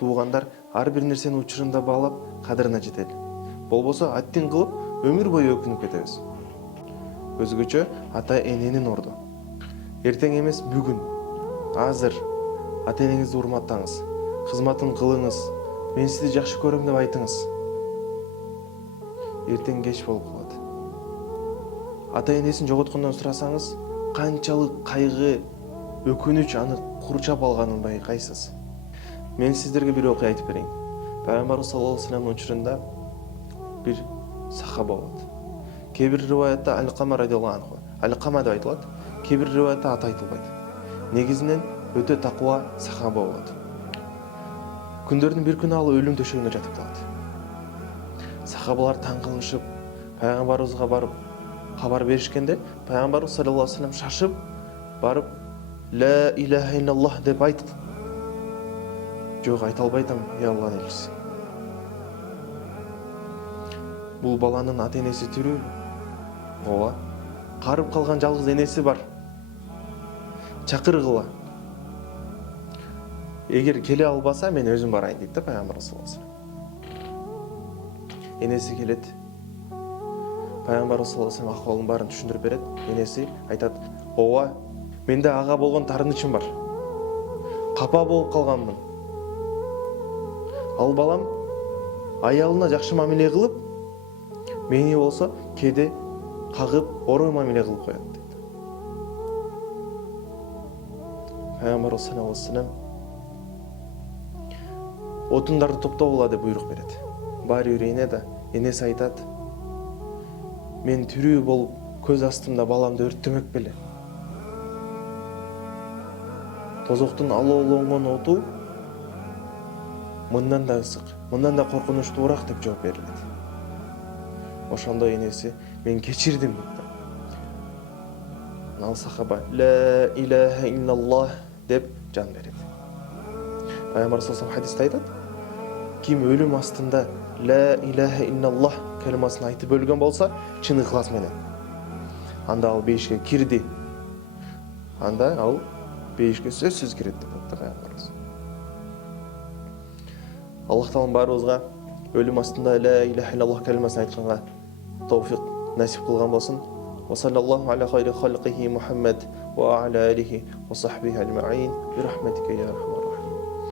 туугандар ар бир нерсени учурунда баалап кадырына жетели. Болбосо аттин кылып өмүр бою өкүнүп кетебиз. Өзгөчө ата эненин орду. Эртең эмес бүгүн, азыр ата энеңизди урматтаңыз, кызматын кылыңыз, мен сизди жакшы көрөм деп айтыңыз. Эртең кеч болуп калат. Ата энесин жоготкондон сурасаңыз, канчалык кайгы, өкүнүч аны курчап алганын байкайсыз. Мен сиздерге бир окуя айтып берейин. Пайгамбарыбыз саллаллаху алейхи вассаламдын учурунда бир сахаба болот. Кээ бир риваятта Аль-Кама радиаллаху анху, Аль-Кама деп айтылат. Кээ бир риваятта аты айтылбайт. Негизинен өтө такуа сахаба болот. Күндөрдүн бир күнү ал өлүм төшөгүндө жатып калат. Сахабалар таң кылышып, пайгамбарыбызга барып хабар беришкенде, пайгамбарыбыз саллаллаху алейхи вассалам шашып барып ла илаха илlalloh деп айтты. Жок, айта албайтам, Аллахтын элчиси. Бул баланын ата энеси тирүүбү? Ооба. Карып калган жалгыз энеси бар. Чакыргыла. Эгер келе албаса, мен өзүм барайын дейт да пайгамбарыбыз саллаллаху алейхи вассалам. Энеси келет. Пайгамбарыбыз саллаллаху алейхи вассалам акыбалын баарын түшүндүрүп берет. Энеси айтат: "Ооба, менде ага болгон тарынычым бар. Капа болуп калганмын. Ал балам аялына жакшы мамиле кылып, мени болсо кээде кагып, орой мамиле кылып коет" дейт. Пайгамбарыбыз саллаллаху алейхи вассалам отундарды топтогула деп буйрук берет. Баары үрейине да энеси айтат: "Мен тирүү болуп көз астымда баламды өрттөмөк беле. Тозоктун алоолонгон оту мындан да ысык, мындан да коркунучтуураак" деп жооп берилет. Ошондо энеси: "Мен кечирдим" дейт. Ал сахаба ла илаха илlalloh деп жан берет. Пайгамбар саллаллаху алейхи вассалам хадисте айтат: "Ким өлүм астында ла илаха илlalloh калимасын айтып өлгөн болсо, чын ыхлас менен, анда ал бейишке кирди. Анда ал бейишке сөзсүз кирет" деп айтты Пайгамбарыбыз. Аллах таалам баарыбызга өлүм астында ла илаха илlalloh калимасын айтканга тауфик насип кылган болсун. Ва саллаллаху аля хайри халқихи Мухаммад ва аля алихи ва сахбихи аджмаин. Би рахматика я архамар